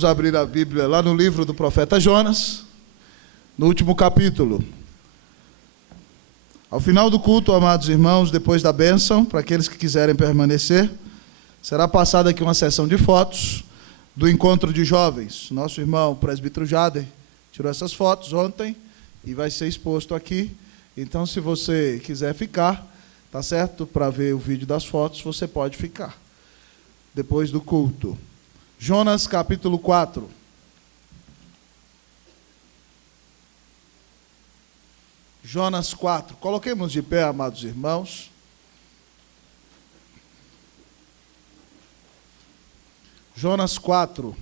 Vamos abrir a Bíblia lá no livro do profeta Jonas, no último capítulo. Ao final do culto, amados irmãos, depois da bênção, para aqueles que quiserem permanecer, será passada aqui uma sessão de fotos do encontro de jovens. Nosso irmão, o presbítero Jader, tirou essas fotos ontem e vai ser exposto aqui. Então, se você quiser ficar, tá certo? Para ver o vídeo das fotos, você pode ficar. Depois do culto. Jonas capítulo 4. Jonas 4. Coloquemos de pé, amados irmãos. Jonas 4.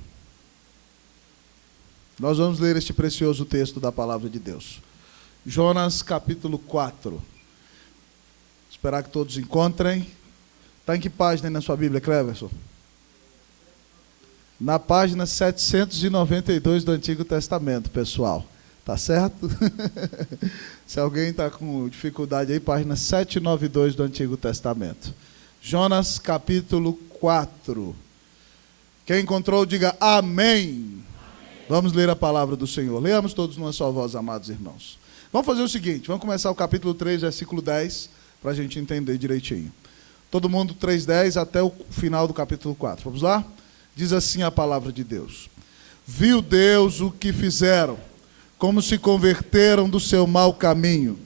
Nós vamos ler este precioso texto da palavra de Deus. Jonas capítulo 4. Esperar que todos encontrem. Está em que página aí na sua Bíblia, Cleverson? Na página 792 do Antigo Testamento, pessoal. Tá certo? Se alguém está com dificuldade aí, página 792 do Antigo Testamento. Jonas capítulo 4. Quem encontrou, diga amém. Vamos ler a palavra do Senhor. Leamos todos numa só voz, amados irmãos. Vamos fazer o seguinte, vamos começar o capítulo 3, versículo 10, para a gente entender direitinho. Todo mundo 3:10 até o final do capítulo 4. Vamos lá? Diz assim a palavra de Deus. Viu Deus o que fizeram, como se converteram do seu mau caminho.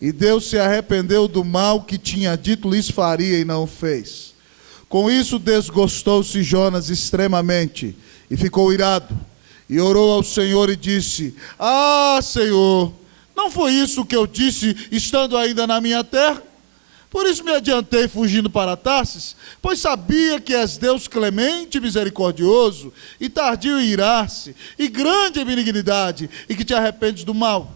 E Deus se arrependeu do mal que tinha dito lhes faria e não o fez. Com isso desgostou-se Jonas extremamente e ficou irado. E orou ao Senhor e disse: Ah, Senhor, não foi isso que eu disse estando ainda na minha terra? Por isso me adiantei fugindo para Tarsis, pois sabia que és Deus clemente e misericordioso, e tardio em irar-se, e grande em benignidade, e que te arrependes do mal.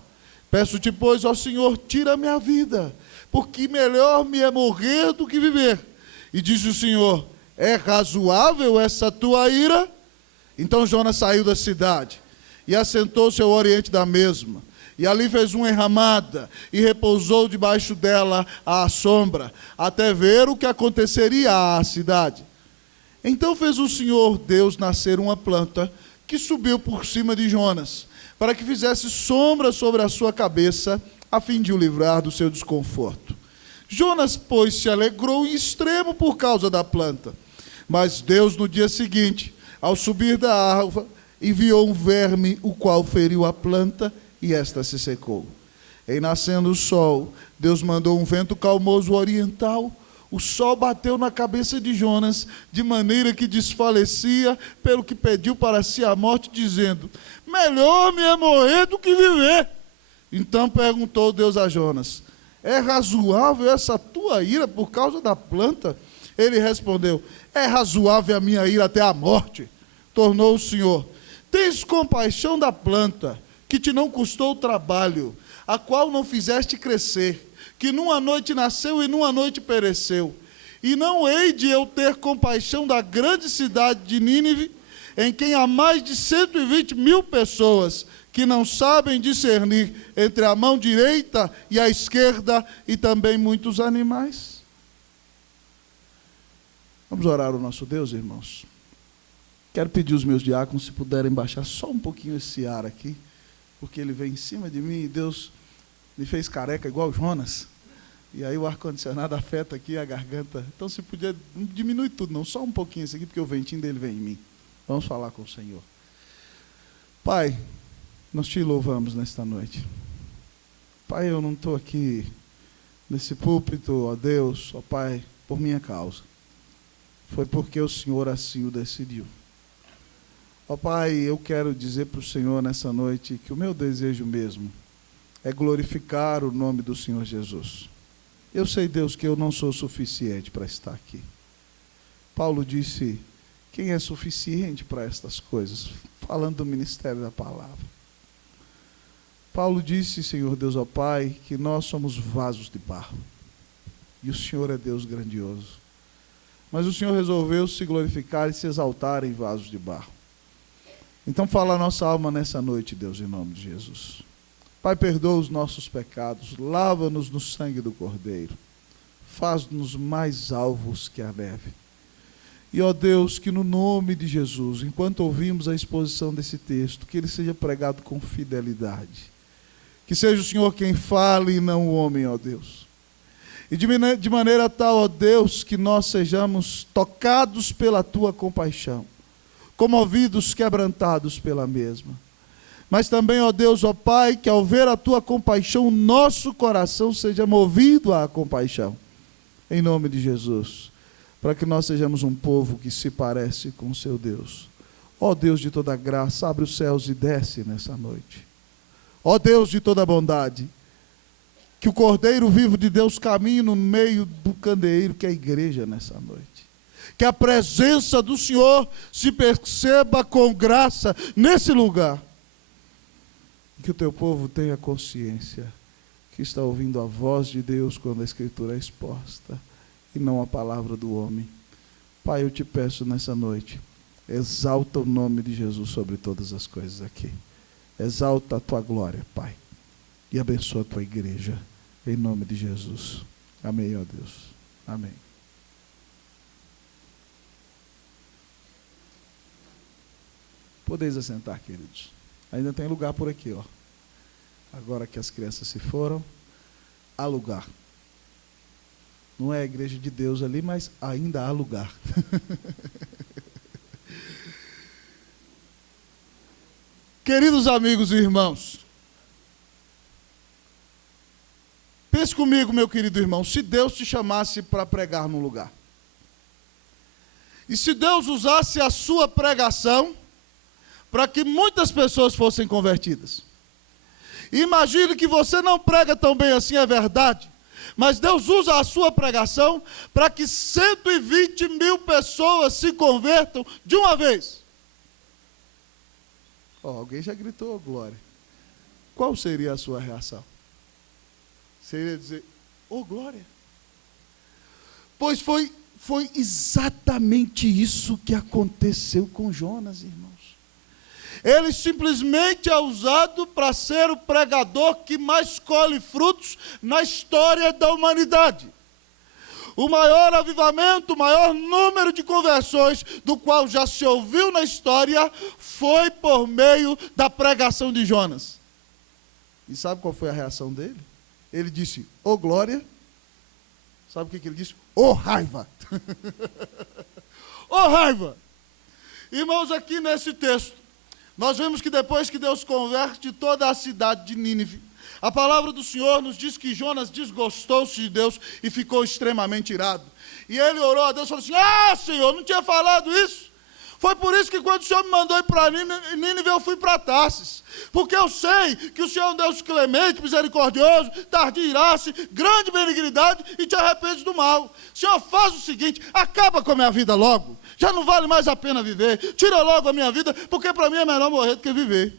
Peço-te, pois, ó Senhor, tira a minha vida, porque melhor me é morrer do que viver. E disse o Senhor: é razoável essa tua ira? Então Jonas saiu da cidade, e assentou-se ao oriente da mesma. E ali fez uma enramada, e repousou debaixo dela à sombra, até ver o que aconteceria à cidade. Então fez o Senhor Deus nascer uma planta, que subiu por cima de Jonas, para que fizesse sombra sobre a sua cabeça, a fim de o livrar do seu desconforto. Jonas, pois, se alegrou em extremo por causa da planta. Mas Deus, no dia seguinte, ao subir da árvore, enviou um verme, o qual feriu a planta, e esta se secou. Em nascendo o sol, Deus mandou um vento calmoso oriental. O sol bateu na cabeça de Jonas, de maneira que desfalecia, pelo que pediu para si a morte, dizendo: melhor me é morrer do que viver. Então perguntou Deus a Jonas: é razoável essa tua ira por causa da planta? Ele respondeu: é razoável a minha ira até a morte. Tornou o Senhor: tens compaixão da planta, que te não custou trabalho, a qual não fizeste crescer, que numa noite nasceu e numa noite pereceu. E não hei de eu ter compaixão da grande cidade de Nínive, em quem há mais de 120.000 pessoas, que não sabem discernir entre a mão direita e a esquerda, e também muitos animais. Vamos orar ao nosso Deus, irmãos. Quero pedir aos meus diáconos, se puderem baixar só um pouquinho esse ar aqui, porque ele veio em cima de mim e Deus me fez careca igual Jonas. E aí o ar-condicionado afeta aqui a garganta. Então, se podia, não diminui tudo, não, só um pouquinho isso aqui, porque o ventinho dele vem em mim. Vamos falar com o Senhor. Pai, nós te louvamos nesta noite. Pai, eu não estou aqui nesse púlpito, ó Deus, ó Pai, por minha causa. Foi porque o Senhor assim o decidiu. Ó Pai, eu quero dizer para o Senhor nessa noite que o meu desejo mesmo é glorificar o nome do Senhor Jesus. Eu sei, Deus, que eu não sou suficiente para estar aqui. Paulo disse: quem é suficiente para estas coisas? Falando do ministério da palavra. Paulo disse, Senhor Deus, ó Pai, que nós somos vasos de barro. E o Senhor é Deus grandioso. Mas o Senhor resolveu se glorificar e se exaltar em vasos de barro. Então fala a nossa alma nessa noite, Deus, em nome de Jesus. Pai, perdoa os nossos pecados, lava-nos no sangue do Cordeiro, faz-nos mais alvos que a neve. E, ó Deus, que no nome de Jesus, enquanto ouvimos a exposição desse texto, que ele seja pregado com fidelidade. Que seja o Senhor quem fale e não o homem, ó Deus. E de maneira tal, ó Deus, que nós sejamos tocados pela tua compaixão, comovidos, quebrantados pela mesma. Mas também, ó Deus, ó Pai, que ao ver a tua compaixão, o nosso coração seja movido à compaixão. Em nome de Jesus. Para que nós sejamos um povo que se parece com o seu Deus. Ó Deus de toda graça, abre os céus e desce nessa noite. Ó Deus de toda bondade, que o Cordeiro vivo de Deus caminhe no meio do candeeiro, que é a igreja nessa noite. Que a presença do Senhor se perceba com graça nesse lugar. Que o teu povo tenha consciência que está ouvindo a voz de Deus quando a Escritura é exposta e não a palavra do homem. Pai, eu te peço nessa noite, exalta o nome de Jesus sobre todas as coisas aqui. Exalta a tua glória, Pai, e abençoa a tua igreja, em nome de Jesus. Amém, ó Deus. Amém. Podeis assentar, queridos. Ainda tem lugar por aqui, ó. Agora que as crianças se foram, há lugar. Não é a igreja de Deus ali, mas ainda há lugar. Queridos amigos e irmãos, pense comigo, meu querido irmão, se Deus te chamasse para pregar num lugar, e se Deus usasse a sua pregação para que muitas pessoas fossem convertidas. Imagine que você não prega tão bem assim, é verdade, mas Deus usa a sua pregação para que 120 mil pessoas se convertam de uma vez. Alguém já gritou, glória. Qual seria a sua reação? Seria dizer, glória. Pois foi exatamente isso que aconteceu com Jonas, irmãos. Ele simplesmente é usado para ser o pregador que mais colhe frutos na história da humanidade. O maior avivamento, o maior número de conversões do qual já se ouviu na história foi por meio da pregação de Jonas. E sabe qual foi a reação dele? Ele disse, glória. Sabe o que ele disse? Raiva. Raiva. Irmãos, aqui nesse texto, nós vemos que depois que Deus converte toda a cidade de Nínive, a palavra do Senhor nos diz que Jonas desgostou-se de Deus e ficou extremamente irado. E ele orou a Deus e falou assim, Senhor, não tinha falado isso? Foi por isso que quando o Senhor me mandou ir para Nínive, eu fui para Tarsis. Porque eu sei que o Senhor é um Deus clemente, misericordioso, tardio em ira-se, grande benignidade e te arrepende do mal. Senhor, faz o seguinte, acaba com a minha vida logo. Já não vale mais a pena viver. Tira logo a minha vida, porque para mim é melhor morrer do que viver.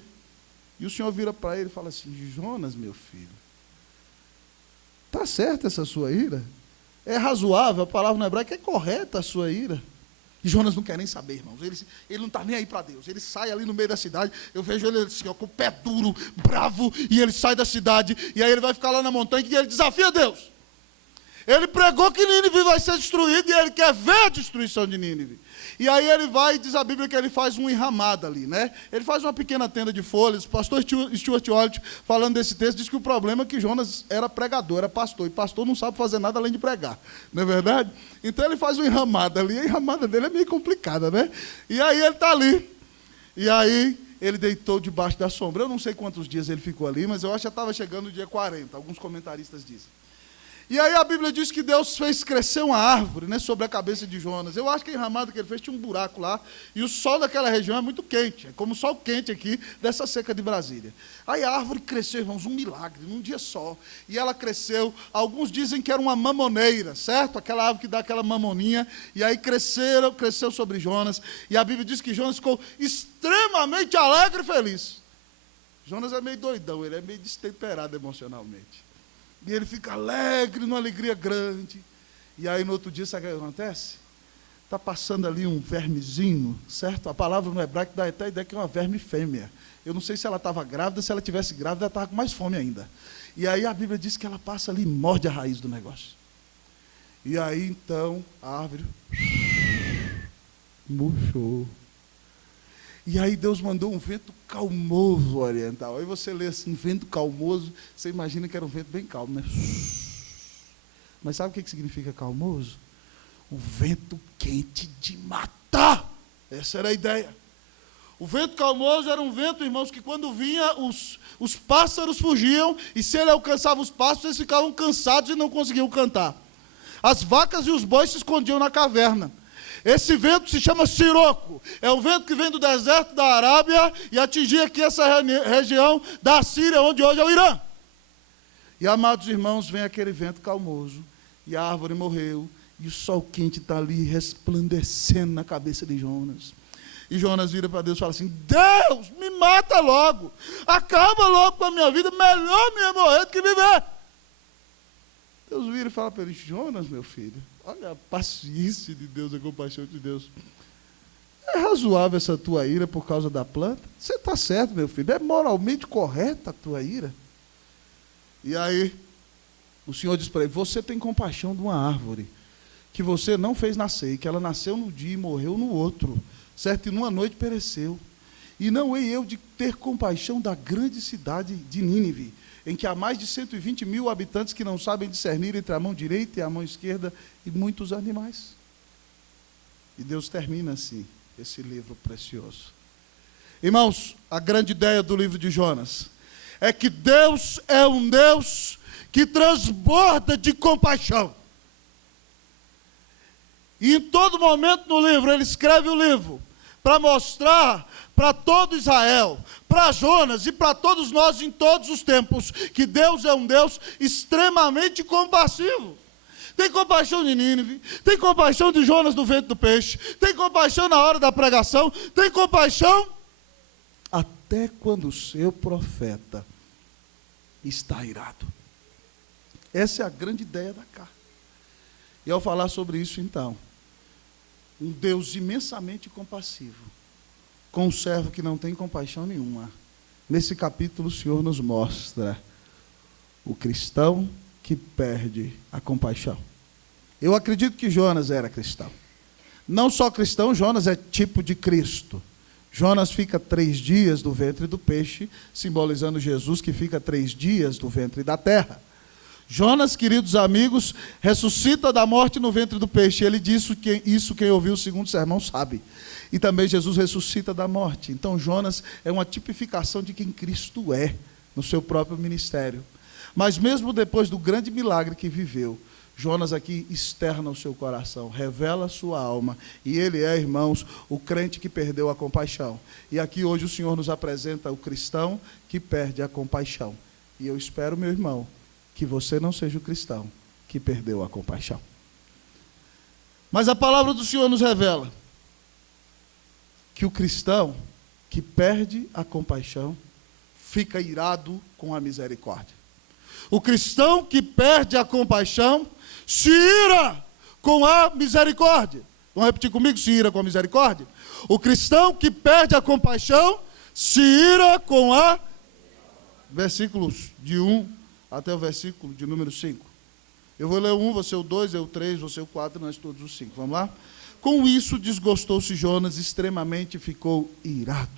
E o Senhor vira para ele e fala assim, Jonas, meu filho, está certa essa sua ira? É razoável, a palavra no hebraico é correta a sua ira. E Jonas não quer nem saber, irmãos. Ele não está nem aí para Deus. Ele sai ali no meio da cidade. Eu vejo ele assim, com o pé duro, bravo. E ele sai da cidade. E aí ele vai ficar lá na montanha e ele desafia Deus. Ele pregou que Nínive vai ser destruída e ele quer ver a destruição de Nínive. E aí ele vai, diz a Bíblia que ele faz um enramado ali, né? Ele faz uma pequena tenda de folhas. O pastor Stuart Olliott, falando desse texto, diz que o problema é que Jonas era pregador, era pastor. E pastor não sabe fazer nada além de pregar. Não é verdade? Então ele faz um enramado ali. A enramada dele é meio complicada, né? E aí ele está ali. E aí ele deitou debaixo da sombra. Eu não sei quantos dias ele ficou ali, mas eu acho que já estava chegando o dia 40. Alguns comentaristas dizem. E aí a Bíblia diz que Deus fez crescer uma árvore, né, sobre a cabeça de Jonas. Eu acho que a enramada que ele fez tinha um buraco lá, e o sol daquela região é muito quente, é como o sol quente aqui dessa seca de Brasília. Aí a árvore cresceu, irmãos, um milagre, num dia só. E ela cresceu, alguns dizem que era uma mamoneira, certo? Aquela árvore que dá aquela mamoninha, e aí cresceu sobre Jonas, e a Bíblia diz que Jonas ficou extremamente alegre e feliz. Jonas é meio doidão, ele é meio destemperado emocionalmente. E ele fica alegre, numa alegria grande. E aí no outro dia, sabe o que acontece? Está passando ali um vermezinho, certo? A palavra no hebraico dá até a ideia que é uma verme fêmea. Eu não sei se ela estava grávida, se ela tivesse grávida, ela estava com mais fome ainda. E aí a Bíblia diz que ela passa ali e morde a raiz do negócio. E aí então a árvore murchou. E aí Deus mandou um vento calmoso oriental. Aí você lê assim, vento calmoso, você imagina que era um vento bem calmo, né? Mas sabe o que significa calmoso? Um vento quente de matar. Essa era a ideia. O vento calmoso era um vento, irmãos, que quando vinha, os pássaros fugiam, e se ele alcançava os pássaros, eles ficavam cansados e não conseguiam cantar. As vacas e os bois se escondiam na caverna. Esse vento se chama siroco. É um vento que vem do deserto da Arábia e atingia aqui essa região da Síria, onde hoje é o Irã. E, amados irmãos, vem aquele vento calmoso, e a árvore morreu, e o sol quente está ali resplandecendo na cabeça de Jonas. E Jonas vira para Deus e fala assim: Deus, me mata logo, acaba logo com a minha vida, melhor me morrer do que viver. Deus vira e fala para ele: Jonas, meu filho, olha a paciência de Deus, a compaixão de Deus. É razoável essa tua ira por causa da planta? Você está certo, meu filho, é moralmente correta a tua ira. E aí, o Senhor diz para ele: você tem compaixão de uma árvore que você não fez nascer, que ela nasceu num dia e morreu no outro, certo? E numa noite pereceu. E não hei eu de ter compaixão da grande cidade de Nínive, em que há mais de 120 mil habitantes que não sabem discernir entre a mão direita e a mão esquerda, e muitos animais. E Deus termina assim esse livro precioso. Irmãos, a grande ideia do livro de Jonas é que Deus é um Deus que transborda de compaixão. E em todo momento no livro, ele escreve o livro para mostrar para todo Israel, para Jonas e para todos nós em todos os tempos, que Deus é um Deus extremamente compassivo. Tem compaixão de Nínive, tem compaixão de Jonas do ventre do peixe, tem compaixão na hora da pregação, tem compaixão até quando o seu profeta está irado. Essa é a grande ideia da carta. E ao falar sobre isso, então, um Deus imensamente compassivo, com um servo que não tem compaixão nenhuma. Nesse capítulo, o Senhor nos mostra o cristão que perde a compaixão. Eu acredito que Jonas era cristão. Não só cristão, Jonas é tipo de Cristo. Jonas fica 3 dias do ventre do peixe, simbolizando Jesus que fica 3 dias do ventre da terra. Jonas, queridos amigos, ressuscita da morte no ventre do peixe. Ele disse que isso quem ouviu o segundo sermão sabe. E também Jesus ressuscita da morte. Então Jonas é uma tipificação de quem Cristo é no seu próprio ministério. Mas mesmo depois do grande milagre que viveu, Jonas aqui externa o seu coração, revela a sua alma. E ele é, irmãos, o crente que perdeu a compaixão. E aqui hoje o Senhor nos apresenta o cristão que perde a compaixão. E eu espero, meu irmão, que você não seja o cristão que perdeu a compaixão. Mas a palavra do Senhor nos revela que o cristão que perde a compaixão fica irado com a misericórdia. O cristão que perde a compaixão se ira com a misericórdia. Vamos repetir comigo? Se ira com a misericórdia? O cristão que perde a compaixão se ira com a... Versículos de 1 até o versículo de número 5. Eu vou ler o 1, você o 2, eu o 3, você o 4, nós todos os 5. Vamos lá? Com isso desgostou-se Jonas, extremamente ficou irado.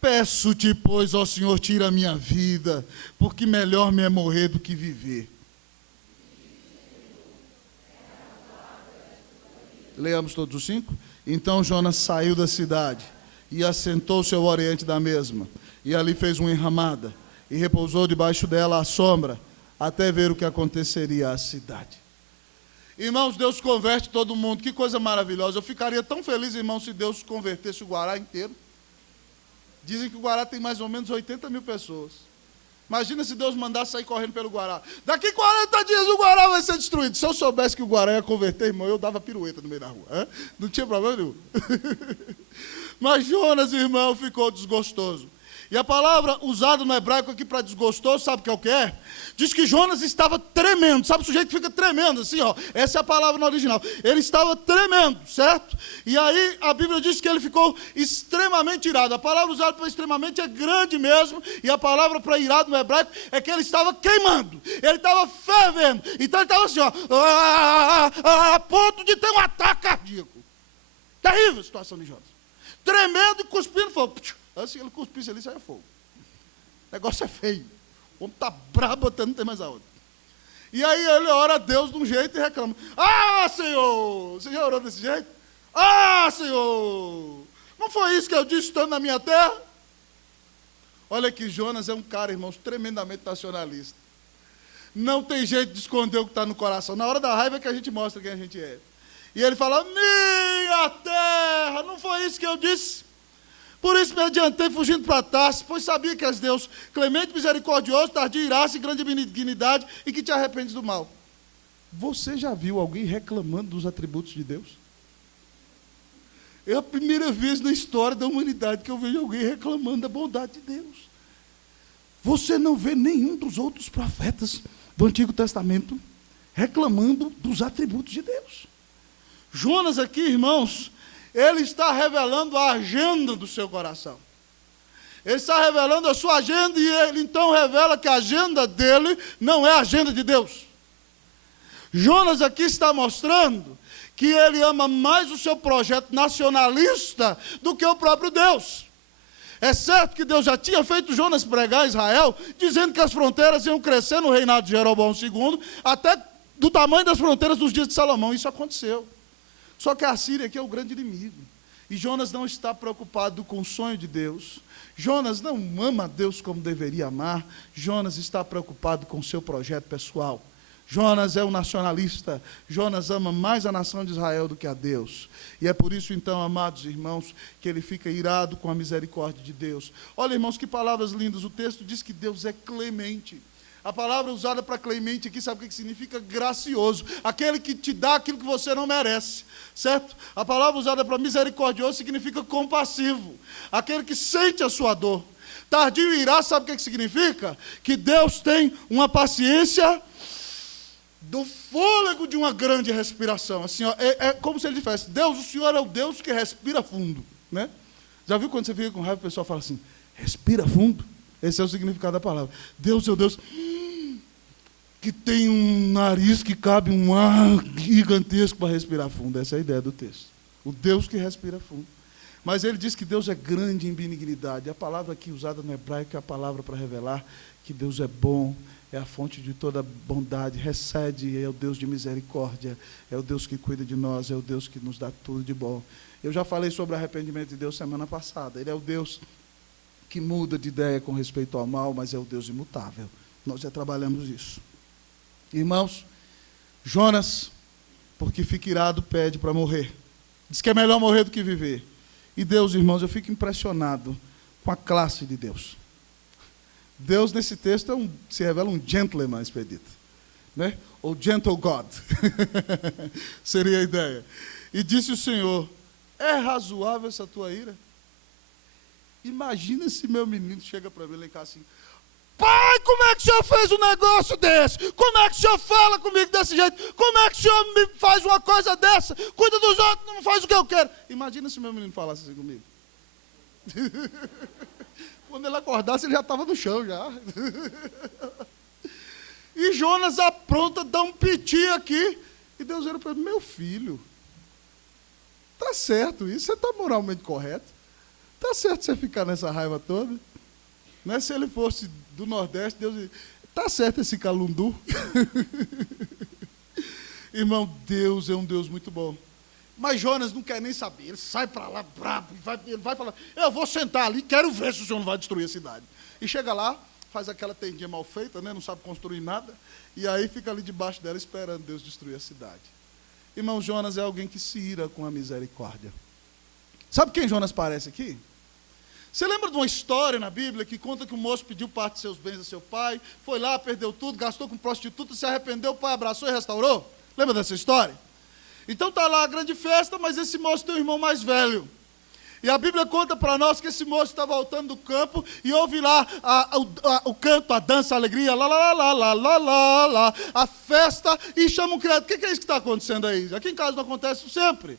Peço-te, pois, ó Senhor, tira a minha vida, porque melhor me é morrer do que viver. Leamos todos os 5? Então Jonas saiu da cidade e assentou-se ao oriente da mesma, e ali fez uma enramada, e repousou debaixo dela à sombra, até ver o que aconteceria à cidade. Irmãos, Deus converte todo mundo, que coisa maravilhosa. Eu ficaria tão feliz, irmão, se Deus convertesse o Guará inteiro. Dizem que o Guará tem mais ou menos 80 mil pessoas. Imagina se Deus mandasse sair correndo pelo Guará. Daqui 40 dias o Guará vai ser destruído. Se eu soubesse que o Guará ia converter, irmão, eu dava pirueta no meio da rua. Hein? Não tinha problema nenhum. Mas Jonas, irmão, ficou desgostoso. E a palavra usada no hebraico aqui para desgostoso, sabe o que é? Diz que Jonas estava tremendo. Sabe o sujeito que fica tremendo assim, ó? Essa é a palavra no original. Ele estava tremendo, certo? E aí a Bíblia diz que ele ficou extremamente irado. A palavra usada para extremamente é grande mesmo. E a palavra para irado no hebraico é que ele estava queimando. Ele estava fervendo. Então ele estava assim, ó. A ponto de ter um ataque cardíaco. Terrível a situação de Jonas. Tremendo e cuspindo fogo. Assim ele cuspisse ali, saia fogo. O negócio é feio. O homem está brabo, até não tem mais a outra. E aí ele ora a Deus de um jeito e reclama. Ah, Senhor! Você já orou desse jeito? Ah, Senhor! Não foi isso que eu disse estando na minha terra? Olha que Jonas é um cara, irmãos, tremendamente nacionalista. Não tem jeito de esconder o que está no coração. Na hora da raiva é que a gente mostra quem a gente é. E ele fala, minha terra, não foi isso que eu disse? Por isso me adiantei fugindo para Tarsis, pois sabia que és Deus, clemente, misericordioso, tardio, iraço e grande benignidade, e que te arrependes do mal. Você já viu alguém reclamando dos atributos de Deus? É a primeira vez na história da humanidade que eu vejo alguém reclamando da bondade de Deus. Você não vê nenhum dos outros profetas do Antigo Testamento reclamando dos atributos de Deus. Jonas aqui, irmãos, ele está revelando a agenda do seu coração. Ele está revelando a sua agenda e ele então revela que a agenda dele não é a agenda de Deus. Jonas aqui está mostrando que ele ama mais o seu projeto nacionalista do que o próprio Deus. É certo que Deus já tinha feito Jonas pregar em Israel, dizendo que as fronteiras iam crescer no reinado de Jeroboão II, até do tamanho das fronteiras dos dias de Salomão. Isso aconteceu. Só que a Síria aqui é o grande inimigo. E Jonas não está preocupado com o sonho de Deus. Jonas não ama a Deus como deveria amar. Jonas está preocupado com o seu projeto pessoal. Jonas é um nacionalista. Jonas ama mais a nação de Israel do que a Deus. E é por isso, então, amados irmãos, que ele fica irado com a misericórdia de Deus. Olha, irmãos, que palavras lindas. O texto diz que Deus é clemente. A palavra usada para clemente aqui, sabe o que significa? Gracioso. Aquele que te dá aquilo que você não merece, certo? A palavra usada para misericordioso significa compassivo. Aquele que sente a sua dor. Tardio e irá, sabe o que significa? Que Deus tem uma paciência do fôlego de uma grande respiração. Assim, ó, é como se ele dissesse, Deus, o Senhor é o Deus que respira fundo. Né? Já viu quando você fica com raiva, o pessoal fala assim, respira fundo? Esse é o significado da palavra. Deus é o Deus que tem um nariz que cabe um ar gigantesco para respirar fundo. Essa é a ideia do texto. O Deus que respira fundo. Mas ele diz que Deus é grande em benignidade. A palavra aqui usada no hebraico é a palavra para revelar que Deus é bom, é a fonte de toda bondade, recede, é o Deus de misericórdia, é o Deus que cuida de nós, é o Deus que nos dá tudo de bom. Eu já falei sobre o arrependimento de Deus semana passada. Ele é o Deus que muda de ideia com respeito ao mal, mas é o Deus imutável. Nós já trabalhamos isso. Irmãos, Jonas, porque fica irado, pede para morrer. Diz que é melhor morrer do que viver. E Deus, irmãos, eu fico impressionado com a classe de Deus. Deus, nesse texto, se revela um gentleman expedito. Né? Ou gentle God. Seria a ideia. E disse o Senhor, é razoável essa tua ira? Imagina se meu menino chega para mim e cá assim, pai, como é que o senhor fez um negócio desse? Como é que o senhor fala comigo desse jeito? Como é que o senhor me faz uma coisa dessa? Cuida dos outros, não faz o que eu quero. Imagina se meu menino falasse assim comigo. Quando ele acordasse, ele já estava no chão já. E Jonas apronta, dá um piti aqui. E Deus olha para ele, meu filho, está certo isso? Você está moralmente correto? Está certo você ficar nessa raiva toda? Não é se ele fosse do Nordeste, Deus diz, está certo esse calundu? Irmão, Deus é um Deus muito bom. Mas Jonas não quer nem saber, ele sai para lá bravo, ele vai falar, eu vou sentar ali, quero ver se o senhor não vai destruir a cidade. E chega lá, faz aquela tendinha mal feita, né, não sabe construir nada, e aí fica ali debaixo dela esperando Deus destruir a cidade. Irmão, Jonas é alguém que se ira com a misericórdia. Sabe quem Jonas parece aqui? Você lembra de uma história na Bíblia que conta que o moço pediu parte de seus bens a seu pai, foi lá, perdeu tudo, gastou com prostituta, se arrependeu, o pai abraçou e restaurou? Lembra dessa história? Então está lá a grande festa, mas esse moço tem um irmão mais velho. E a Bíblia conta para nós que esse moço está voltando do campo e ouve lá o canto, a dança, a alegria, lá, lá, lá, lá, lá, lá, lá, a festa, e chama o criado. O que é isso que está acontecendo aí? Aqui em casa não acontece sempre.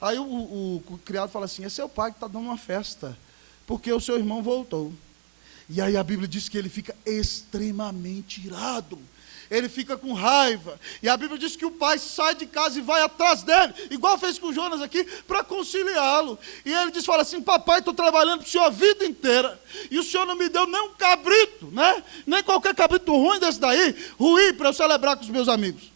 Aí o criado fala assim, é seu pai que está dando uma festa, porque o seu irmão voltou. E aí a Bíblia diz que ele fica extremamente irado. Ele fica com raiva. E a Bíblia diz que o pai sai de casa e vai atrás dele, igual fez com Jonas aqui, para conciliá-lo. E ele diz, fala assim, papai, estou trabalhando para o senhor a vida inteira. E o senhor não me deu nem um cabrito, né? Nem qualquer cabrito ruim desse daí, ruim para eu celebrar com os meus amigos.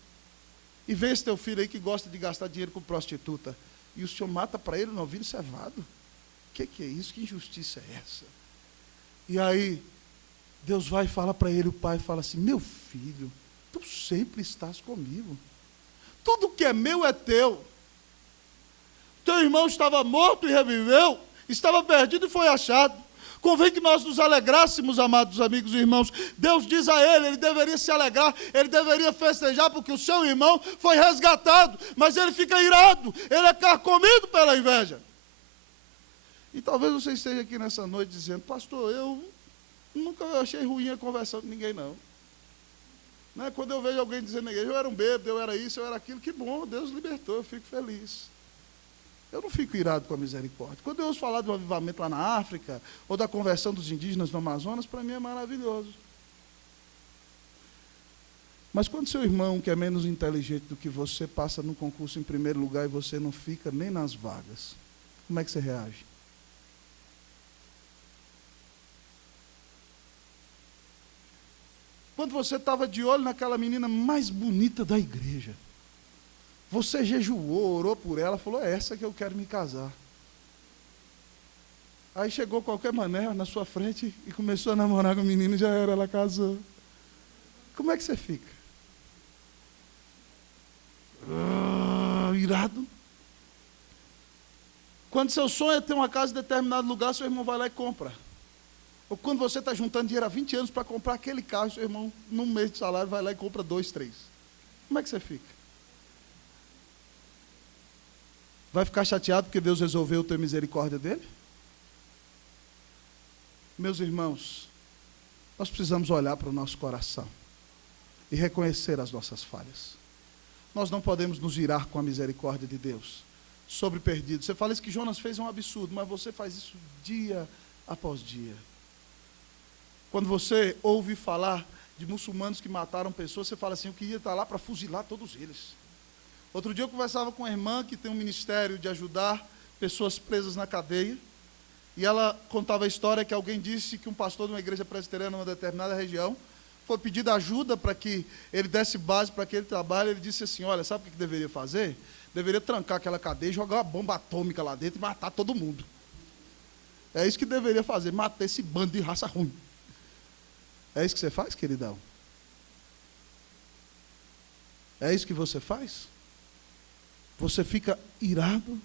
E vem esse teu filho aí que gosta de gastar dinheiro com prostituta. E o senhor mata para ele um novilho cevado? O que é isso? Que injustiça é essa? E aí, Deus vai e fala para ele, o pai fala assim, meu filho, tu sempre estás comigo. Tudo que é meu é teu. Teu irmão estava morto e reviveu, estava perdido e foi achado. Convém que nós nos alegrássemos, amados amigos e irmãos. Deus diz a ele deveria se alegrar, ele deveria festejar, porque o seu irmão foi resgatado, mas ele fica irado, ele é carcomido pela inveja. E talvez você esteja aqui nessa noite dizendo, pastor, eu nunca achei ruim a conversão com ninguém, não. Né? Quando eu vejo alguém dizendo na igreja, eu era um bêbado, eu era isso, eu era aquilo, que bom, Deus libertou, eu fico feliz. Eu não fico irado com a misericórdia. Quando eu ouço falar de um avivamento lá na África, ou da conversão dos indígenas no Amazonas, para mim é maravilhoso. Mas quando seu irmão, que é menos inteligente do que você, passa no concurso em primeiro lugar e você não fica nem nas vagas, como é que você reage? Quando você estava de olho naquela menina mais bonita da igreja, você jejuou, orou por ela, falou, é essa que eu quero me casar. Aí chegou qualquer mané na sua frente e começou a namorar com o menino, já era, ela casou. Como é que você fica? Irado. Quando seu sonho é ter uma casa em determinado lugar, seu irmão vai lá e compra. Ou quando você está juntando dinheiro há 20 anos para comprar aquele carro, seu irmão, num mês de salário, vai lá e compra 2, 3. Como é que você fica? Vai ficar chateado porque Deus resolveu ter misericórdia dele? Meus irmãos, nós precisamos olhar para o nosso coração e reconhecer as nossas falhas. Nós não podemos nos irar com a misericórdia de Deus sobre perdidos. Você fala isso que Jonas fez um absurdo, mas você faz isso dia após dia. Quando você ouve falar de muçulmanos que mataram pessoas, você fala assim, eu queria estar lá para fuzilar todos eles. Outro dia eu conversava com uma irmã que tem um ministério de ajudar pessoas presas na cadeia, e ela contava a história que alguém disse que um pastor de uma igreja presbiteriana numa determinada região foi pedir ajuda para que ele desse base para aquele trabalho. Ele disse assim, olha, sabe o que deveria fazer? Deveria trancar aquela cadeia, jogar uma bomba atômica lá dentro e matar todo mundo. É isso que deveria fazer, matar esse bando de raça ruim. É isso que você faz, queridão? É isso que você faz? Você fica irado?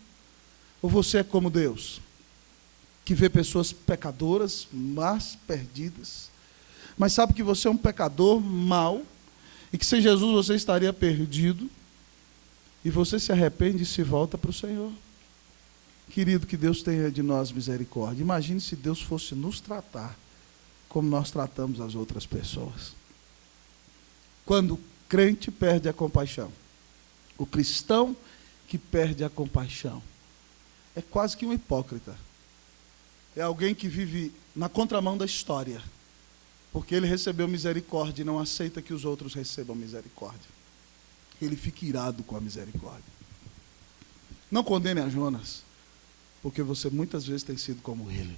Ou você é como Deus, que vê pessoas pecadoras, mas perdidas, mas sabe que você é um pecador mau, e que sem Jesus você estaria perdido, e você se arrepende e se volta para o Senhor? Querido, que Deus tenha de nós misericórdia. Imagine se Deus fosse nos tratar como nós tratamos as outras pessoas. Quando o crente perde a compaixão, o cristão que perde a compaixão, é quase que um hipócrita. É alguém que vive na contramão da história, porque ele recebeu misericórdia e não aceita que os outros recebam misericórdia. Ele fica irado com a misericórdia. Não condene a Jonas, porque você muitas vezes tem sido como ele.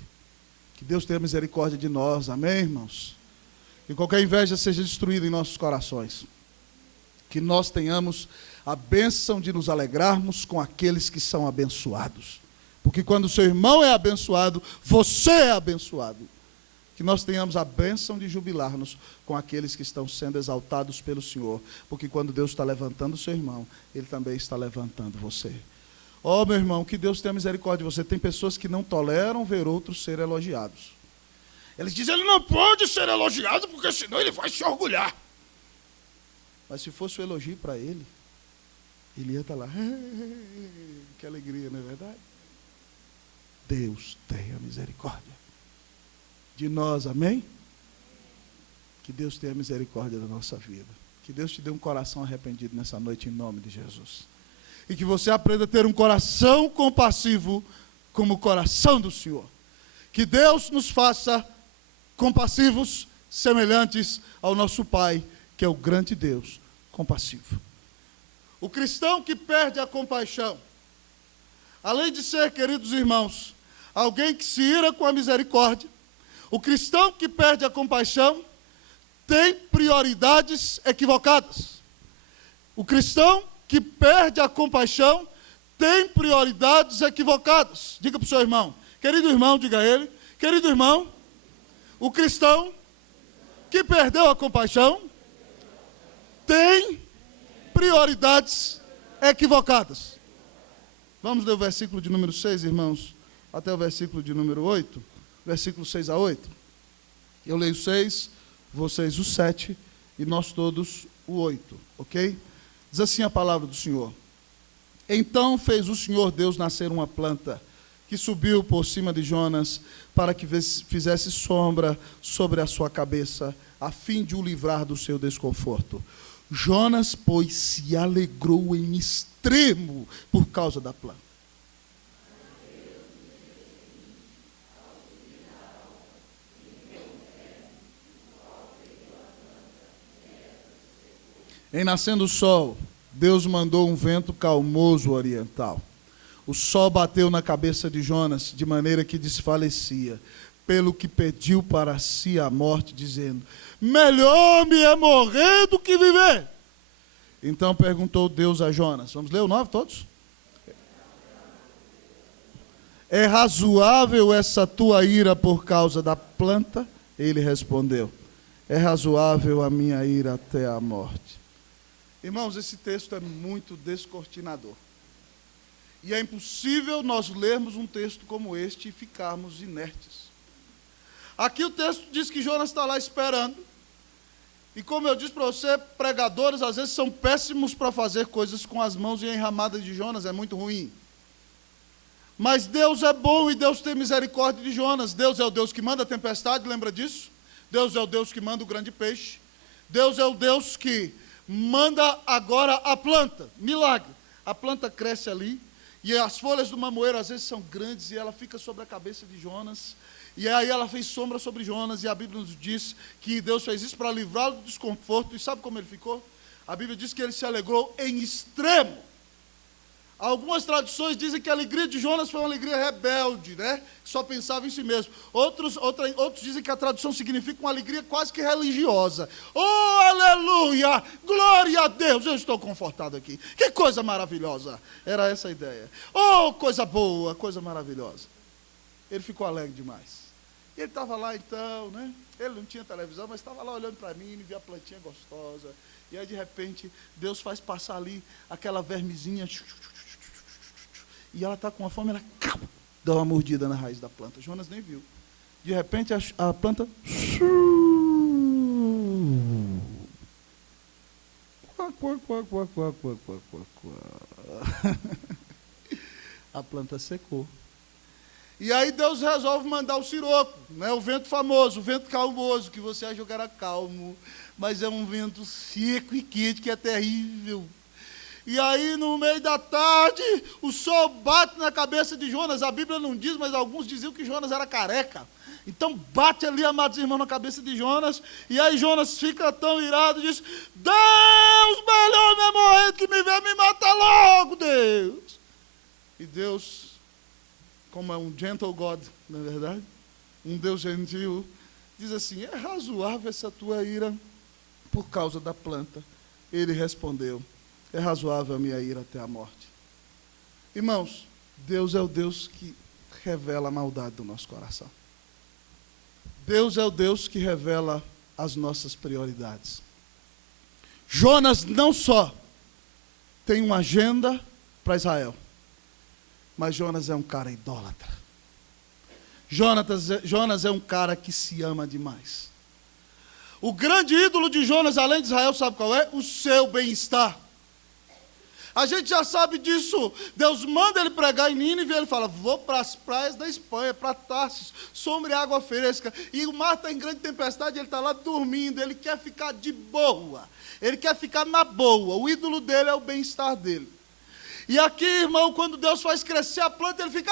Que Deus tenha misericórdia de nós, amém, irmãos? Que qualquer inveja seja destruída em nossos corações. Que nós tenhamos a bênção de nos alegrarmos com aqueles que são abençoados. Porque quando o seu irmão é abençoado, você é abençoado. Que nós tenhamos a bênção de jubilar-nos com aqueles que estão sendo exaltados pelo Senhor. Porque quando Deus está levantando o seu irmão, Ele também está levantando você. Oh, meu irmão, que Deus tenha misericórdia de você. Tem pessoas que não toleram ver outros serem elogiados. Eles dizem, ele não pode ser elogiado, porque senão ele vai se orgulhar. Mas se fosse o elogio para ele, ele ia estar lá. Que alegria, não é verdade? Deus tenha misericórdia de nós, amém? Que Deus tenha misericórdia da nossa vida. Que Deus te dê um coração arrependido nessa noite, em nome de Jesus. E que você aprenda a ter um coração compassivo como o coração do Senhor. Que Deus nos faça compassivos, semelhantes ao nosso Pai, que é o grande Deus compassivo. O cristão que perde a compaixão, além de ser, queridos irmãos, alguém que se ira com a misericórdia, o cristão que perde a compaixão tem prioridades equivocadas. O cristão que perde a compaixão tem prioridades equivocadas. Diga para o seu irmão, querido irmão, diga a ele, querido irmão, o cristão que perdeu a compaixão tem prioridades equivocadas. Vamos ler o versículo de número 6, irmãos, até o versículo de número 8, versículo 6 a 8. Eu leio 6, vocês o 7 e nós todos o 8, ok? Diz assim a palavra do Senhor. Então fez o Senhor Deus nascer uma planta que subiu por cima de Jonas para que fizesse sombra sobre a sua cabeça, a fim de o livrar do seu desconforto. Jonas, pois, se alegrou em extremo por causa da planta. Em nascendo o sol, Deus mandou um vento calmoso oriental. O sol bateu na cabeça de Jonas, de maneira que desfalecia, pelo que pediu para si a morte, dizendo, melhor me é morrer do que viver. Então perguntou Deus a Jonas, vamos ler o 9 todos? É razoável essa tua ira por causa da planta? Ele respondeu, é razoável a minha ira até a morte. Irmãos, esse texto é muito descortinador. E é impossível nós lermos um texto como este e ficarmos inertes. Aqui o texto diz que Jonas está lá esperando. E como eu disse para você, pregadores às vezes são péssimos para fazer coisas com as mãos, e a enramada de Jonas é muito ruim. Mas Deus é bom e Deus tem misericórdia de Jonas. Deus é o Deus que manda a tempestade, lembra disso? Deus é o Deus que manda o grande peixe. Deus é o Deus que manda agora a planta, milagre. A planta cresce ali, e as folhas do mamoeiro às vezes são grandes, e ela fica sobre a cabeça de Jonas, e aí ela fez sombra sobre Jonas, e a Bíblia nos diz que Deus fez isso para livrá-lo do desconforto, e sabe como ele ficou? A Bíblia diz que ele se alegrou em extremo. Algumas traduções dizem que a alegria de Jonas foi uma alegria rebelde, né? Só pensava em si mesmo. Outros dizem que a tradução significa uma alegria quase que religiosa. Oh, aleluia! Glória a Deus! Eu estou confortado aqui. Que coisa maravilhosa! Era essa a ideia. Oh, coisa boa, coisa maravilhosa. Ele ficou alegre demais. E ele estava lá então, né? Ele não tinha televisão, mas estava lá olhando para mim, via a plantinha gostosa. E aí, de repente, Deus faz passar ali aquela vermezinha. E ela está com uma fome, ela dá uma mordida na raiz da planta. Jonas nem viu. De repente, a planta... A planta secou. E aí Deus resolve mandar o siroco, né? O vento famoso, o vento calmoso, que você acha que era calmo, mas é um vento seco e quente que é terrível. E aí, no meio da tarde, o sol bate na cabeça de Jonas. A Bíblia não diz, mas alguns diziam que Jonas era careca. Então bate ali, amados irmãos, na cabeça de Jonas. E aí Jonas fica tão irado e diz, Deus, melhor me morrer do que me ver me matar logo, Deus. E Deus, como é um gentle God, não é verdade? Um Deus gentil, diz assim, é razoável essa tua ira por causa da planta. Ele respondeu, é razoável a minha ira até a morte. Irmãos, Deus é o Deus que revela a maldade do nosso coração. Deus é o Deus que revela as nossas prioridades. Jonas não só tem uma agenda para Israel, mas Jonas é um cara idólatra. Jonas é um cara que se ama demais. O grande ídolo de Jonas, além de Israel, sabe qual é? O seu bem-estar. A gente já sabe disso. Deus manda ele pregar em Nínive e ele fala, vou para as praias da Espanha, para Tarsis, sombra e água fresca. E o mar está em grande tempestade, ele está lá dormindo, ele quer ficar de boa. Ele quer ficar na boa. O ídolo dele é o bem-estar dele. E aqui, irmão, quando Deus faz crescer a planta, ele fica...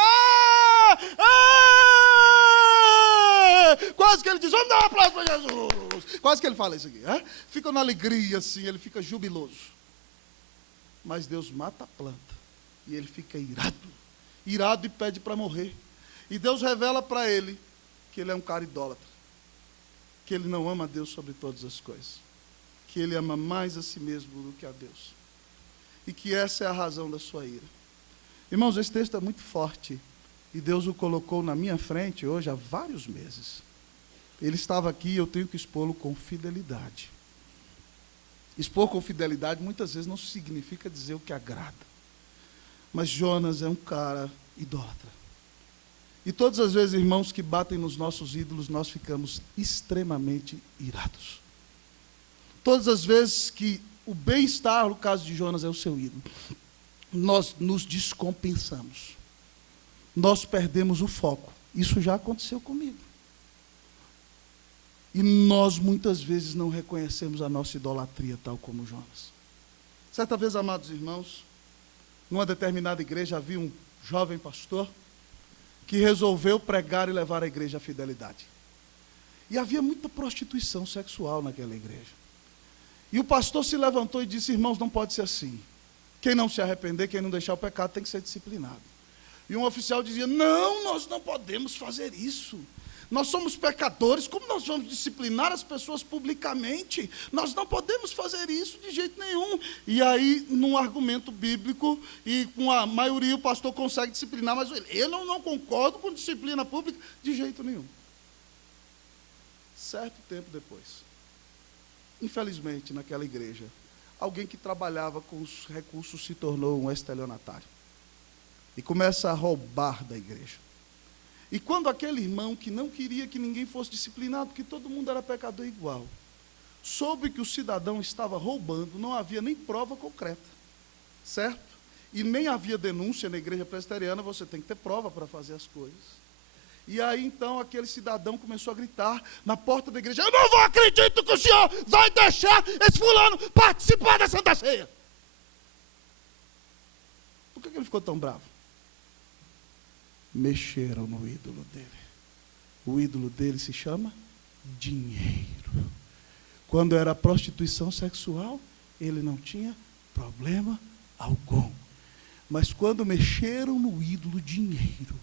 Quase que ele diz, vamos dar um aplauso para Jesus. Quase que ele fala isso aqui. Fica na alegria, assim, ele fica jubiloso. Mas Deus mata a planta. E ele fica irado. Irado e pede para morrer. E Deus revela para ele que ele é um cara idólatra. Que ele não ama a Deus sobre todas as coisas. Que ele ama mais a si mesmo do que a Deus. E que essa é a razão da sua ira. Irmãos, esse texto é muito forte. E Deus o colocou na minha frente hoje há vários meses. Ele estava aqui e eu tenho que expô-lo com fidelidade. Expor com fidelidade muitas vezes não significa dizer o que agrada. Mas Jonas é um cara idólatra. E todas as vezes, irmãos, que batem nos nossos ídolos, nós ficamos extremamente irados. Todas as vezes que o bem-estar, no caso de Jonas, é o seu ídolo, nós nos descompensamos. Nós perdemos o foco. Isso já aconteceu comigo. E nós, muitas vezes, não reconhecemos a nossa idolatria, tal como Jonas. Certa vez, amados irmãos, numa determinada igreja, havia um jovem pastor que resolveu pregar e levar a igreja à fidelidade. E havia muita prostituição sexual naquela igreja. E o pastor se levantou e disse, irmãos, não pode ser assim. Quem não se arrepender, quem não deixar o pecado, tem que ser disciplinado. E um oficial dizia, não, nós não podemos fazer isso. Nós somos pecadores, como nós vamos disciplinar as pessoas publicamente? Nós não podemos fazer isso de jeito nenhum. E aí, num argumento bíblico, e com a maioria o pastor consegue disciplinar, mas eu não concordo com disciplina pública de jeito nenhum. Certo tempo depois, infelizmente, naquela igreja, alguém que trabalhava com os recursos se tornou um estelionatário. E começa a roubar da igreja. E quando aquele irmão que não queria que ninguém fosse disciplinado, porque todo mundo era pecador igual, soube que o cidadão estava roubando, não havia nem prova concreta, certo? E nem havia denúncia na igreja presbiteriana, você tem que ter prova para fazer as coisas. E aí, então, aquele cidadão começou a gritar na porta da igreja, eu não acredito que o senhor vai deixar esse fulano participar da Santa Ceia. Por que ele ficou tão bravo? Mexeram no ídolo dele. O ídolo dele se chama dinheiro. Quando era prostituição sexual, ele não tinha problema algum. Mas quando mexeram no ídolo dinheiro,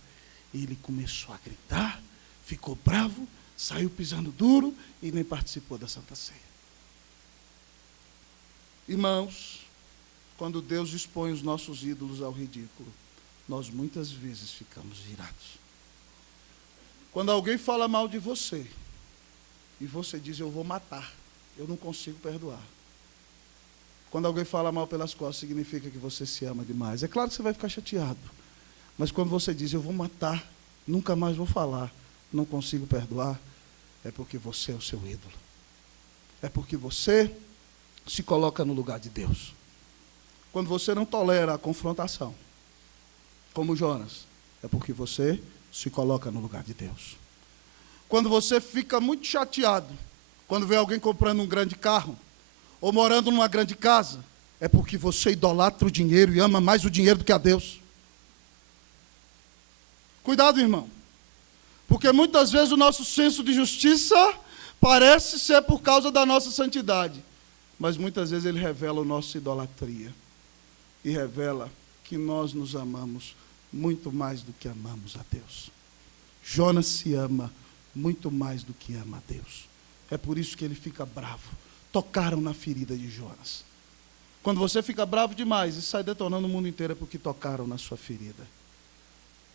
ele começou a gritar, ficou bravo, saiu pisando duro e nem participou da Santa Ceia. Irmãos, quando Deus expõe os nossos ídolos ao ridículo, nós muitas vezes ficamos irados. Quando alguém fala mal de você, e você diz, eu vou matar, eu não consigo perdoar. Quando alguém fala mal pelas costas, significa que você se ama demais. É claro que você vai ficar chateado. Mas quando você diz, eu vou matar, nunca mais vou falar, não consigo perdoar, é porque você é o seu ídolo. É porque você se coloca no lugar de Deus. Quando você não tolera a confrontação, como Jonas, é porque você se coloca no lugar de Deus. Quando você fica muito chateado, quando vê alguém comprando um grande carro, ou morando numa grande casa, é porque você idolatra o dinheiro e ama mais o dinheiro do que a Deus. Cuidado, irmão, porque muitas vezes o nosso senso de justiça parece ser por causa da nossa santidade, mas muitas vezes ele revela a nossa idolatria, e revela que nós nos amamos muito mais do que amamos a Deus. Jonas se ama muito mais do que ama a Deus. É por isso que ele fica bravo. Tocaram na ferida de Jonas. Quando você fica bravo demais e sai detonando o mundo inteiro, é porque tocaram na sua ferida.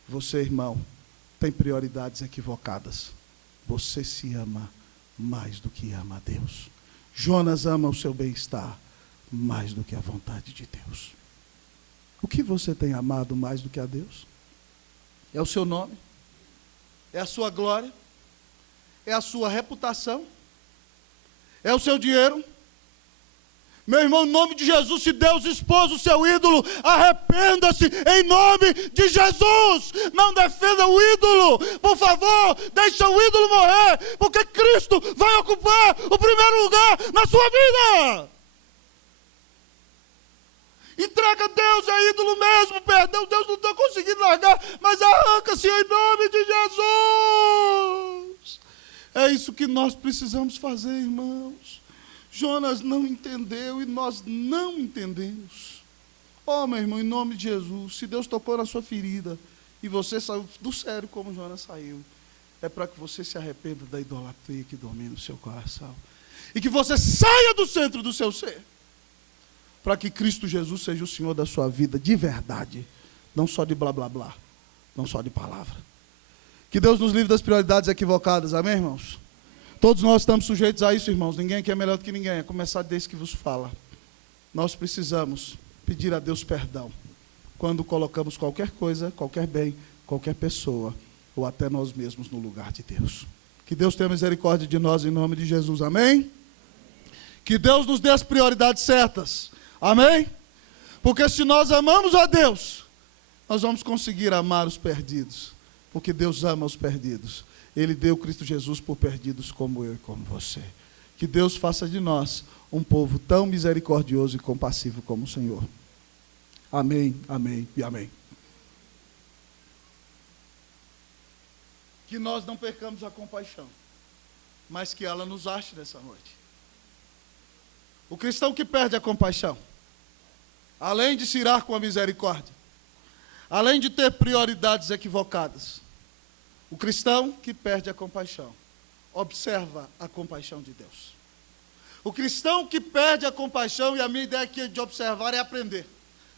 Você, irmão, tem prioridades equivocadas. Você se ama mais do que ama a Deus. Jonas ama o seu bem-estar mais do que a vontade de Deus. O que você tem amado mais do que a Deus? É o seu nome? É a sua glória? É a sua reputação? É o seu dinheiro? Meu irmão, em nome de Jesus, se Deus expôs o seu ídolo, arrependa-se em nome de Jesus. Não defenda o ídolo, por favor, deixa o ídolo morrer, porque Cristo vai ocupar o primeiro lugar na sua vida. Entrega a Deus, é ídolo mesmo, perdão, Deus não está conseguindo largar, mas arranca-se em nome de Jesus. É isso que nós precisamos fazer, irmãos. Jonas não entendeu e nós não entendemos. Oh, meu irmão, em nome de Jesus, se Deus tocou na sua ferida e você saiu do sério como Jonas saiu, é para que você se arrependa da idolatria que domina o seu coração. E que você saia do centro do seu ser. Para que Cristo Jesus seja o Senhor da sua vida de verdade. Não só de blá blá blá. Não só de palavra. Que Deus nos livre das prioridades equivocadas. Amém, irmãos? Todos nós estamos sujeitos a isso, irmãos. Ninguém aqui é melhor do que ninguém. A começar desde que vos fala. Nós precisamos pedir a Deus perdão. Quando colocamos qualquer coisa, qualquer bem, qualquer pessoa. Ou até nós mesmos no lugar de Deus. Que Deus tenha misericórdia de nós em nome de Jesus. Amém? Que Deus nos dê as prioridades certas. Amém? Porque se nós amamos a Deus, nós vamos conseguir amar os perdidos. Porque Deus ama os perdidos. Ele deu Cristo Jesus por perdidos como eu e como você. Que Deus faça de nós um povo tão misericordioso e compassivo como o Senhor. Amém, amém e amém. Que nós não percamos a compaixão, mas que ela nos ache nessa noite. O cristão que perde a compaixão, além de se irar com a misericórdia, além de ter prioridades equivocadas, o cristão que perde a compaixão, observa a compaixão de Deus. O cristão que perde a compaixão, e a minha ideia aqui de observar é aprender,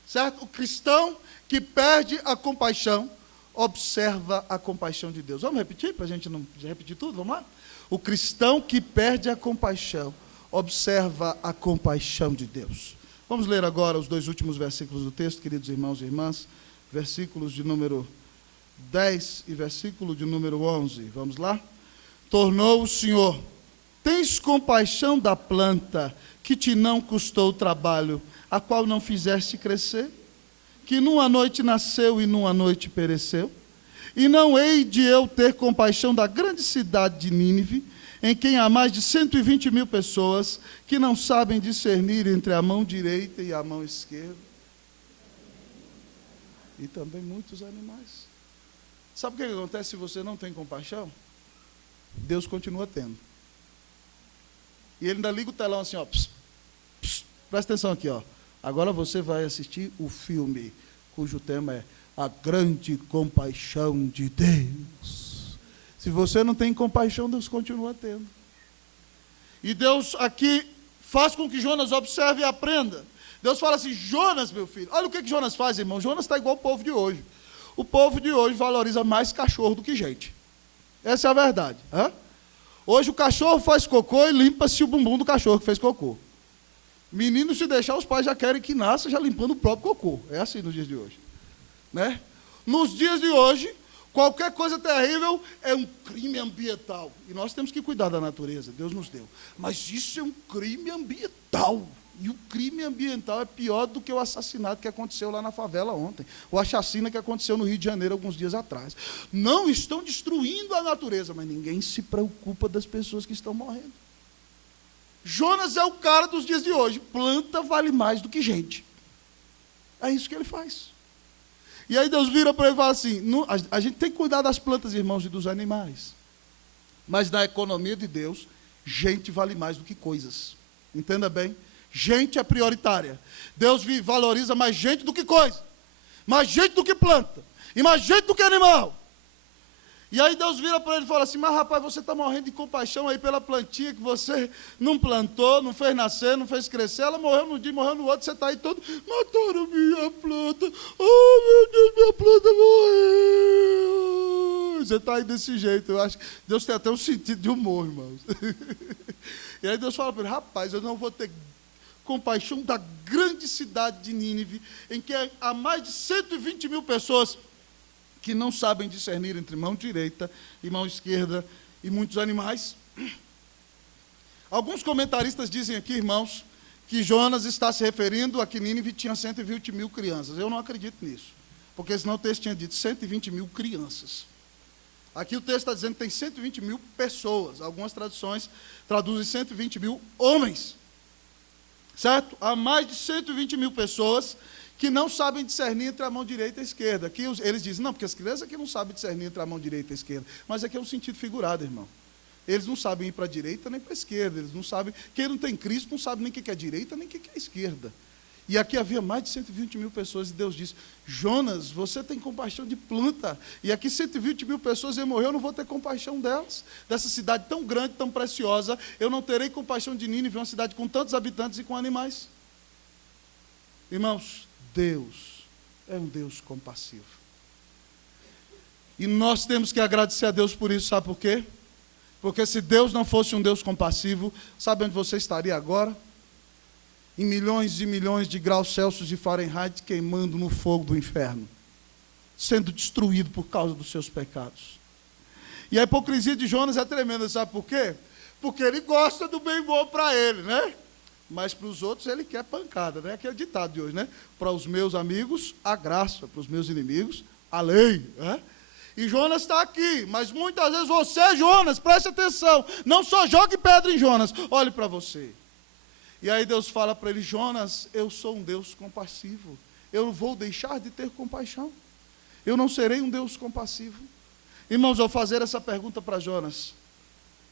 certo? O cristão que perde a compaixão, observa a compaixão de Deus. Vamos repetir, para a gente não repetir tudo, vamos lá? O cristão que perde a compaixão, observa a compaixão de Deus. Vamos ler agora os 2 últimos versículos do texto, queridos irmãos e irmãs, versículos de número 10 e versículo de número 11. Vamos lá? Tornou o Senhor: tens compaixão da planta que te não custou trabalho, a qual não fizeste crescer, que numa noite nasceu e numa noite pereceu? E não hei de eu ter compaixão da grande cidade de Nínive, em quem há mais de 120.000 pessoas que não sabem discernir entre a mão direita e a mão esquerda. E também muitos animais. Sabe o que acontece se você não tem compaixão? Deus continua tendo. E ele ainda liga o telão assim, ó. Pss, pss, presta atenção aqui, ó. Agora você vai assistir o filme, cujo tema é A Grande Compaixão de Deus. Se você não tem compaixão, Deus continua tendo. E Deus aqui faz com que Jonas observe e aprenda. Deus fala assim: Jonas, meu filho, olha o que Jonas faz, irmão. Jonas está igual o povo de hoje. O povo de hoje valoriza mais cachorro do que gente. Essa é a verdade. Hoje o cachorro faz cocô e limpa-se o bumbum do cachorro que fez cocô. Menino, se deixar, os pais já querem que nasça já limpando o próprio cocô. É assim nos dias de hoje. Né? Nos dias de hoje, qualquer coisa terrível é um crime ambiental. E nós temos que cuidar da natureza, Deus nos deu. Mas isso é um crime ambiental. E o crime ambiental é pior do que o assassinato que aconteceu lá na favela ontem. Ou a chacina que aconteceu no Rio de Janeiro alguns dias atrás. Não estão destruindo a natureza, mas ninguém se preocupa das pessoas que estão morrendo. Jonas é o cara dos dias de hoje. Planta vale mais do que gente. É isso que ele faz. E aí Deus vira para ele e fala assim: a gente tem que cuidar das plantas, irmãos, e dos animais. Mas na economia de Deus, gente vale mais do que coisas. Entenda bem. Gente é prioritária. Deus valoriza mais gente do que coisa. Mais gente do que planta. E mais gente do que animal. E aí Deus vira para ele e fala assim: mas rapaz, você está morrendo de compaixão aí pela plantinha que você não plantou, não fez nascer, não fez crescer. Ela morreu num dia, morreu no outro, você está aí todo: mataram minha planta. Oh, meu Deus, minha planta morreu. Você está aí desse jeito. Eu acho que Deus tem até um sentido de humor, irmãos. E aí Deus fala para ele: rapaz, eu não vou ter compaixão da grande cidade de Nínive, em que há mais de 120.000 pessoas que não sabem discernir entre mão direita e mão esquerda, e muitos animais. Alguns comentaristas dizem aqui, irmãos, que Jonas está se referindo a que Nínive tinha 120 mil crianças. Eu não acredito nisso, porque senão o texto tinha dito 120 mil crianças. Aqui o texto está dizendo que tem 120 mil pessoas. Algumas traduções traduzem 120 mil homens. Certo? Há mais de 120 mil pessoas que não sabem discernir entre a mão direita e a esquerda. Aqui eles dizem, não, porque as crianças aqui não sabem discernir entre a mão direita e a esquerda. Mas aqui é um sentido figurado, irmão. Eles não sabem ir para a direita nem para a esquerda. Eles não sabem, quem não tem Cristo não sabe nem o que é direita nem o que é esquerda. E aqui havia mais de 120 mil pessoas e Deus disse, Jonas, você tem compaixão de planta. E aqui 120 mil pessoas iam morrer, eu não vou ter compaixão delas. Dessa cidade tão grande, tão preciosa, eu não terei compaixão de Nínive, uma cidade com tantos habitantes e com animais. Irmãos, Deus é um Deus compassivo. E nós temos que agradecer a Deus por isso, sabe por quê? Porque se Deus não fosse um Deus compassivo, sabe onde você estaria agora? Em milhões e milhões de graus Celsius e Fahrenheit, queimando no fogo do inferno, sendo destruído por causa dos seus pecados. E a hipocrisia de Jonas é tremenda, sabe por quê? Porque ele gosta do bem bom para ele, né? Mas para os outros ele quer pancada, né? Aquele ditado de hoje, né? Para os meus amigos, a graça, para os meus inimigos, a lei, né? E Jonas está aqui, mas muitas vezes você, Jonas, preste atenção, não só jogue pedra em Jonas, olhe para você. E aí Deus fala para ele, Jonas, eu sou um Deus compassivo. Eu vou deixar de ter compaixão. Eu não serei um Deus compassivo. Irmãos, ao fazer essa pergunta para Jonas,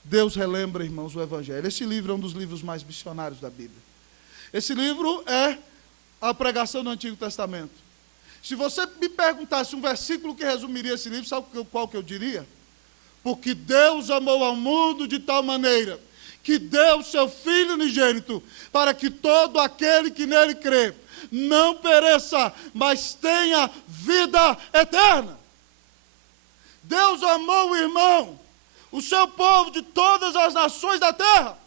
Deus relembra, irmãos, o Evangelho. Esse livro é um dos livros mais missionários da Bíblia. Esse livro é a pregação do Antigo Testamento. Se você me perguntasse um versículo que resumiria esse livro, sabe qual que eu diria? Porque Deus amou ao mundo de tal maneira que deu seu Filho unigênito, para que todo aquele que nele crê, não pereça, mas tenha vida eterna. Deus amou o irmão, o seu povo de todas as nações da terra,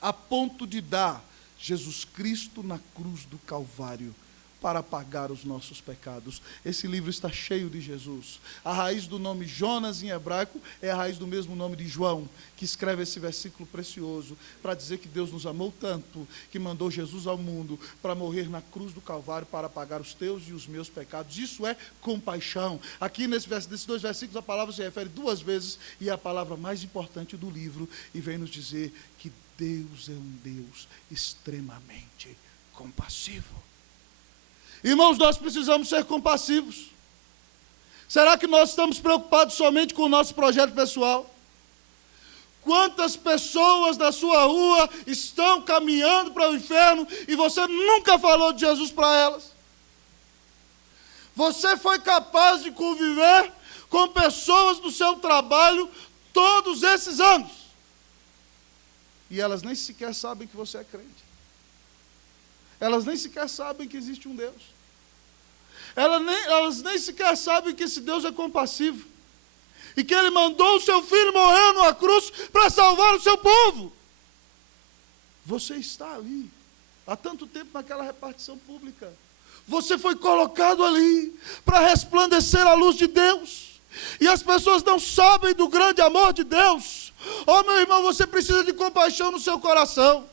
a ponto de dar Jesus Cristo na cruz do Calvário, para pagar os nossos pecados. Esse livro está cheio de Jesus. A raiz do nome Jonas em hebraico é a raiz do mesmo nome de João, que escreve esse versículo precioso, para dizer que Deus nos amou tanto, que mandou Jesus ao mundo, para morrer na cruz do Calvário, para pagar os teus e os meus pecados. Isso é compaixão. Aqui nesses dois versículos a palavra se refere duas vezes, e é a palavra mais importante do livro, e vem nos dizer que Deus é um Deus extremamente compassivo. Irmãos, nós precisamos ser compassivos. Será que nós estamos preocupados somente com o nosso projeto pessoal? Quantas pessoas da sua rua estão caminhando para o inferno e você nunca falou de Jesus para elas? Você foi capaz de conviver com pessoas do seu trabalho todos esses anos. E elas nem sequer sabem que você é crente. Elas nem sequer sabem que existe um Deus. Elas nem sequer sabem que esse Deus é compassivo. E que Ele mandou o seu Filho morrer numa cruz para salvar o seu povo. Você está ali, há tanto tempo naquela repartição pública. Você foi colocado ali para resplandecer a luz de Deus. E as pessoas não sabem do grande amor de Deus. Oh, meu irmão, você precisa de compaixão no seu coração.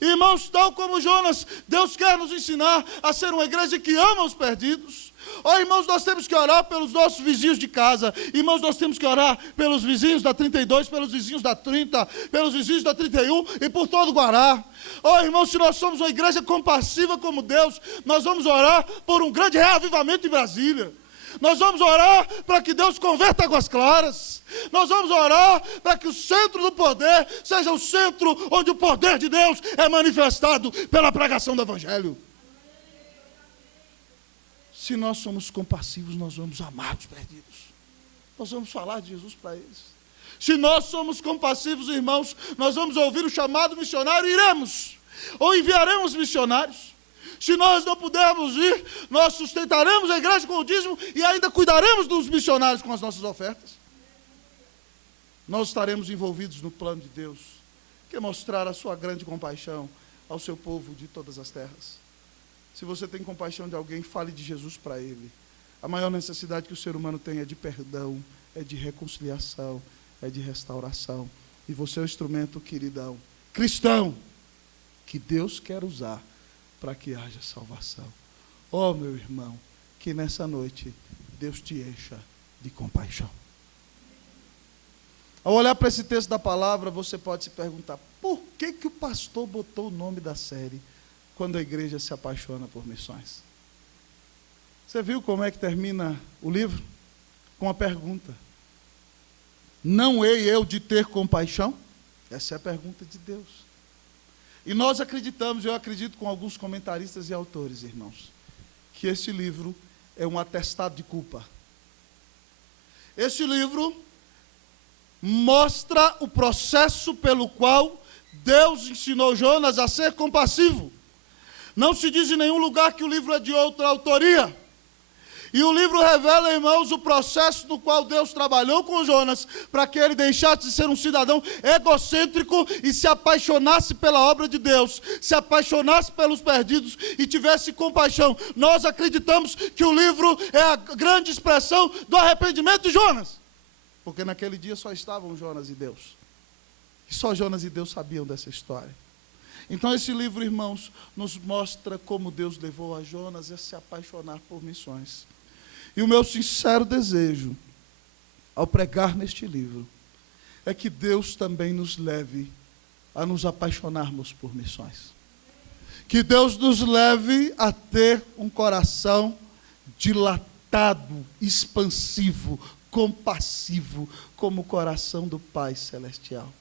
Irmãos, tal como Jonas, Deus quer nos ensinar a ser uma igreja que ama os perdidos. Oh, irmãos, nós temos que orar pelos nossos vizinhos de casa. Irmãos, nós temos que orar pelos vizinhos da 32, pelos vizinhos da 30, pelos vizinhos da 31 e por todo o Guará. Oh, irmãos, se nós somos uma igreja compassiva como Deus, nós vamos orar por um grande reavivamento em Brasília. Nós vamos orar para que Deus converta Águas Claras. Nós vamos orar para que o centro do poder seja o centro onde o poder de Deus é manifestado pela pregação do Evangelho. Se nós somos compassivos, nós vamos amar os perdidos. Nós vamos falar de Jesus para eles. Se nós somos compassivos, irmãos, nós vamos ouvir o chamado missionário e iremos. Ou enviaremos missionários. Se nós não pudermos ir, nós sustentaremos a igreja com o dízimo e ainda cuidaremos dos missionários com as nossas ofertas. Nós estaremos envolvidos no plano de Deus, que é mostrar a sua grande compaixão ao seu povo de todas as terras. Se você tem compaixão de alguém, fale de Jesus para ele. A maior necessidade que o ser humano tem é de perdão, é de reconciliação, é de restauração. E você é o instrumento, queridão, cristão, que Deus quer usar para que haja salvação. Oh, meu irmão, que nessa noite Deus te encha de compaixão. Ao olhar para esse texto da palavra, você pode se perguntar, por que o pastor botou o nome da série quando a igreja se apaixona por missões? Você viu como é que termina o livro? Com a pergunta: não hei eu de ter compaixão? Essa é a pergunta de Deus. E nós acreditamos, eu acredito com alguns comentaristas e autores, irmãos, que esse livro é um atestado de culpa. Esse livro mostra o processo pelo qual Deus ensinou Jonas a ser compassivo. Não se diz em nenhum lugar que o livro é de outra autoria. E o livro revela, irmãos, o processo no qual Deus trabalhou com Jonas para que ele deixasse de ser um cidadão egocêntrico e se apaixonasse pela obra de Deus, se apaixonasse pelos perdidos e tivesse compaixão. Nós acreditamos que o livro é a grande expressão do arrependimento de Jonas, porque naquele dia só estavam Jonas e Deus. E só Jonas e Deus sabiam dessa história. Então esse livro, irmãos, nos mostra como Deus levou a Jonas a se apaixonar por missões. E o meu sincero desejo, ao pregar neste livro, é que Deus também nos leve a nos apaixonarmos por missões. Que Deus nos leve a ter um coração dilatado, expansivo, compassivo, como o coração do Pai Celestial.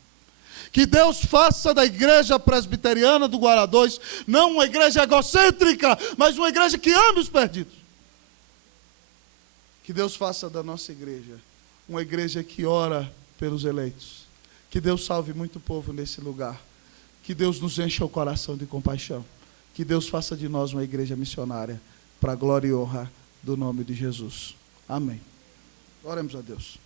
Que Deus faça da igreja presbiteriana do Guará 2, não uma igreja egocêntrica, mas uma igreja que ame os perdidos. Que Deus faça da nossa igreja uma igreja que ora pelos eleitos. Que Deus salve muito povo nesse lugar. Que Deus nos encha o coração de compaixão. Que Deus faça de nós uma igreja missionária, para a glória e honra do nome de Jesus. Amém. Oremos a Deus.